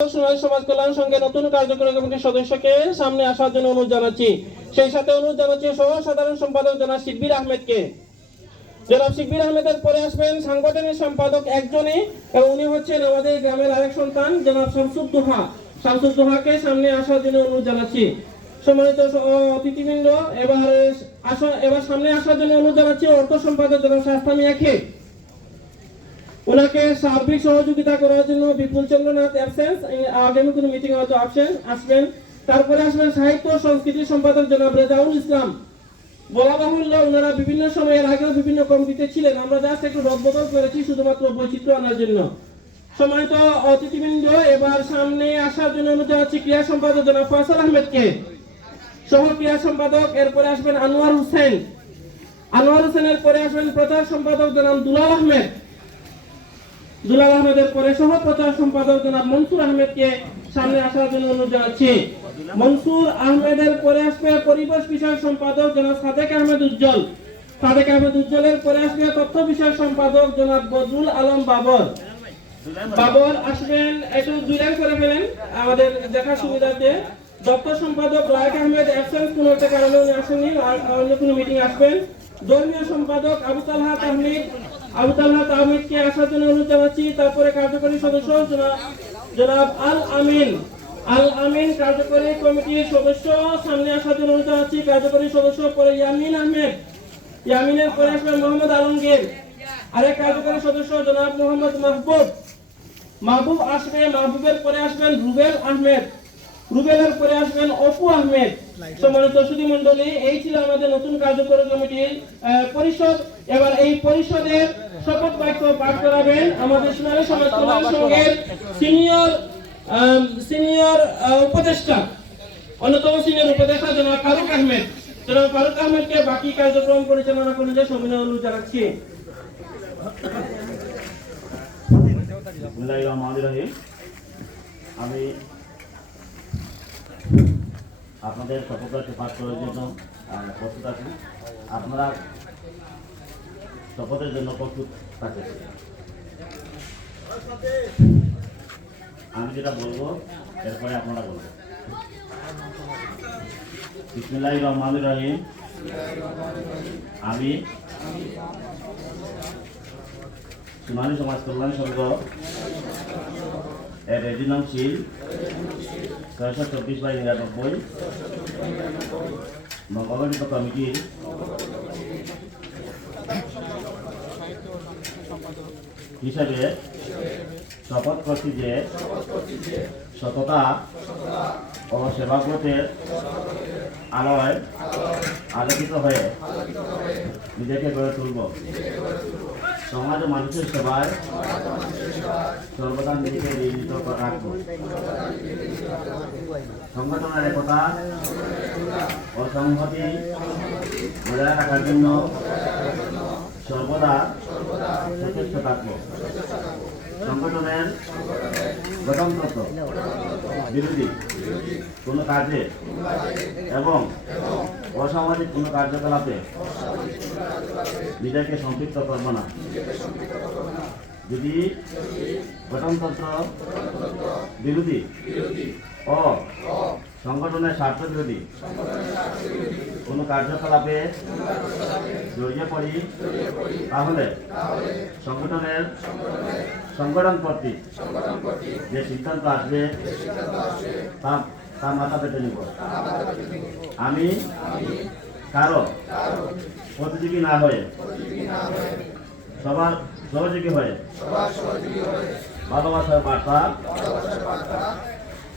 সোনালী সমাজ কল্যাণ সংঘের নতুন কার্যকরী কমিটির সদস্যকে সামনে আসার জন্য অনুরোধ জানাচ্ছি। সেই সাথে অনুরোধ জানাচ্ছি সহ সাধারণ সম্পাদক জনাব শিব্বির আহমেদকে। জনাব শিব্বির আহমেদের পরে আসবেন সাংগঠনিক সম্পাদক একজনই, এবং উনি হচ্ছেন আমাদের গ্রামের আরেক সন্তান জনাব শামসুদ্দোহাকে সামনে আসার জন্য অনুরোধ জানাচ্ছি। সম্মানিত অতিথিবৃন্দ, এবার সামনে আসার জন্য অনুরোধ জানাচ্ছি অর্থ সম্পাদক জনাব শাস্তা মিয়াকে। ওনাকে সার্বিক সহযোগিতা করার জন্য বিপুল চন্দ্রনাথ অ্যাবসেন্স, আগামী কোনো মিটিং হয়তো আসবেন। তারপরে আসবেন সাহিত্য সংস্কৃতি সম্পাদক জনাব রেজাউল ইসলাম। বলা বাহুল্য ওনারা বিভিন্ন সময়ের আগেও বিভিন্ন কমিটিতে ছিলেন, আমরা জাস্ট একটু রদবদল করেছি শুধুমাত্র বৈচিত্র্য আনার জন্য। সম্মানিত অতিথিবৃন্দ, এবার সামনে আসার জন্য অনুরোধ জানাচ্ছি ক্রীড়া সম্পাদক জনাব ফয়সাল আহমেদকে, সহ ক্রীড়া সম্পাদক। এরপরে আসবেন আনোয়ার হোসেনের পরে আসবেন প্রচার সম্পাদক জনাব দুলাল আহমেদের পরে সহ প্রচার সম্পাদক জনাব মনসুর আহমেদকে সামনে আসার জন্য অনুরোধ জানাচ্ছি। মনসুর আহমেদের পরে আসবে পরিবেশ বিষয়ক সম্পাদক জনাব সাদেক আহমেদ উজ্জ্বলের পরে আসবে তথ্য বিষয়ক সম্পাদক জনাব বদরুল আলম বাবর আসবেন। একটু দুই লাইন করে ফেলেন আমাদের দেখার সুবিধাতে। দপ্তর সম্পাদক লায়েক আহমেদ অ্যাবসেন্স, কোনো একটা কারণে উনি আসেননি, অন্য কোনো মিটিং আসবেন। ধর্মীয় সম্পাদক আবু তালহা তাহমিদকে আসার জন্য অনুরোধ জানাচ্ছি। তারপরে কার্যকরী সদস্য জনাব আল আমিন কার্যকরী কমিটির সদস্য সামনে আসার জন্য অনুরোধ জানাচ্ছি। কার্যকরী সদস্য পরে ইয়ামিনের পরে আসবেন মোহাম্মদ আলমগীর। আরেক কার্যকরী সদস্য জনাব মোহাম্মদ মাহবুব আসবে। মাহবুবের পরে আসবেন রুবেলের পরে আসবেন অপু আহমেদ। সম্মানিত সুধী মণ্ডলী, এই ছিল আমাদের নতুন কার্যকরী কমিটির পরিষদ। এবার এই পরিষদের শপথ বাক্য পাঠ করাবেন আমাদের সোনালী সমাজ কল্যাণ সংঘের সিনিয়র উপদেষ্টা, অন্যতম সিনিয়র উপদেষ্টা জনাব ফারুক আহমেদকে বাকি কার্যক্রম পরিচালনা করে যে সবিনয় অনুরোধ জানাচ্ছি। আমি আপনাদের শপথ বাক্য পাঠ করার জন্য প্রস্তুত আছি। আপনারা শপথের জন্য প্রস্তুত থাকেন। আমি যেটা বলবো এরপরে আপনারা বলবেন। বিসমিল্লাহির রহমানির রহিম। আমি সোনালী সমাজ কল্যাণ সংঘ এর রেজিনামশীল 624/99 নবগঠিত কমিটির হিসাবে শপথ করছি যে সততা ও সেবাব্রতের আলোয় আলোকিত হয়ে নিজেকে গড়ে তুলব। সমাজ ও মানুষের সেবায় সর্বদা নিজেকে নিয়োজিত রাখব। সংগঠনের একতা ও সংহতি বজায় রাখার জন্য সর্বদা সচেষ্ট থাকব। সংগঠনের গঠনতন্ত্র বিরোধী কোনো কাজে এবং অসামাজিক কোনো কার্যকলাপে নিজেকে সম্পৃক্ত করব না। যদি গঠনতন্ত্র বিরোধী ও সংগঠনের স্বার্থ বিরোধী কোনো কার্যকলাপে জড়িয়ে পড়ি, তাহলে সংগঠনের সংগঠন কর্তৃক যে সিদ্ধান্ত আসবে তা মাথা পেতে নিব। আমি কারো প্রতিযোগী না হয়ে সবার সহযোগী হয়ে ভালোবাসার বার্তা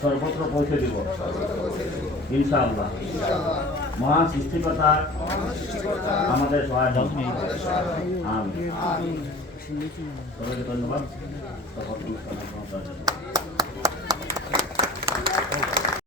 সর্বত্র পৌঁছে দিব ইনশাআল্লাহ। মহান সৃষ্টিকর্তা আমাদের সহায় হোক। আমিন। সবাইকে ধন্যবাদ।